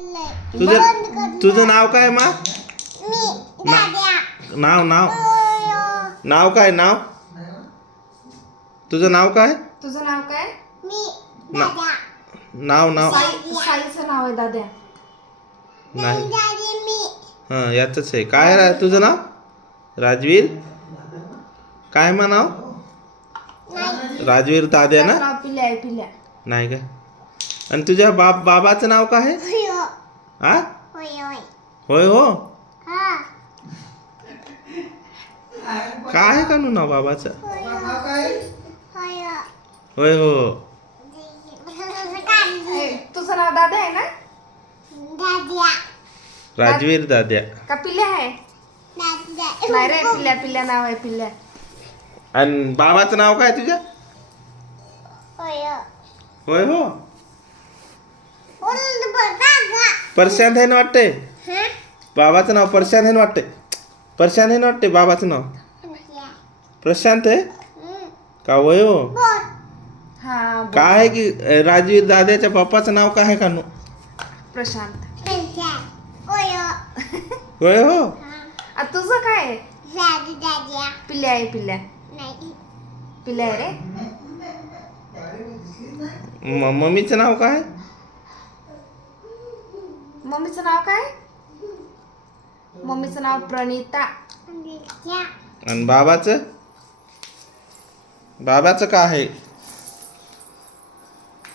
तुझं नाव काय मा? नाव नाव नाव काय नाव? तुझं नाव काय? तुझं नाव काय? नाव नाव साईचं नाव आहे दाद्या. नाही हां याचंच आहे. काय तुझं नाव? राजवीर काय मग नाव? राजवीर दाद्या ना? नाव पिल्या आहे पिल्या. नाही काय? आणि तुझ्या बाबाचं नाव काय आहे? हा होय हो काय आहे का नाव बाबाचं? होय हो. तुझं नाव दाद्या आहे ना? राजवीर दाद्या. का पिल्या आहे? नाही रे पिल्या पिल्या नाव आहे पिल्या. आणि बाबाचं नाव काय तुझ्या? होय हो प्रशांत आहे ना वाटते. बाबाचं नाव प्रशांत आहे ना वाटते. प्रशांत आहे ना वाटते बाबाचं नाव. प्रशांत आहे का होय हो. हा काय आहे की राजवीर दाद्याच्या पप्पाचं नाव काय आहे का नो? प्रशांत. होय हो तुझं काय आहे? पिल्या आहे पिल्या. पिल्या आहे रे. मम्मीचं नाव काय? मम्मीचं नाव काय? मम्मीचं नाव प्रणिता. आणि बाबाचं? बाबाचं काय आहे?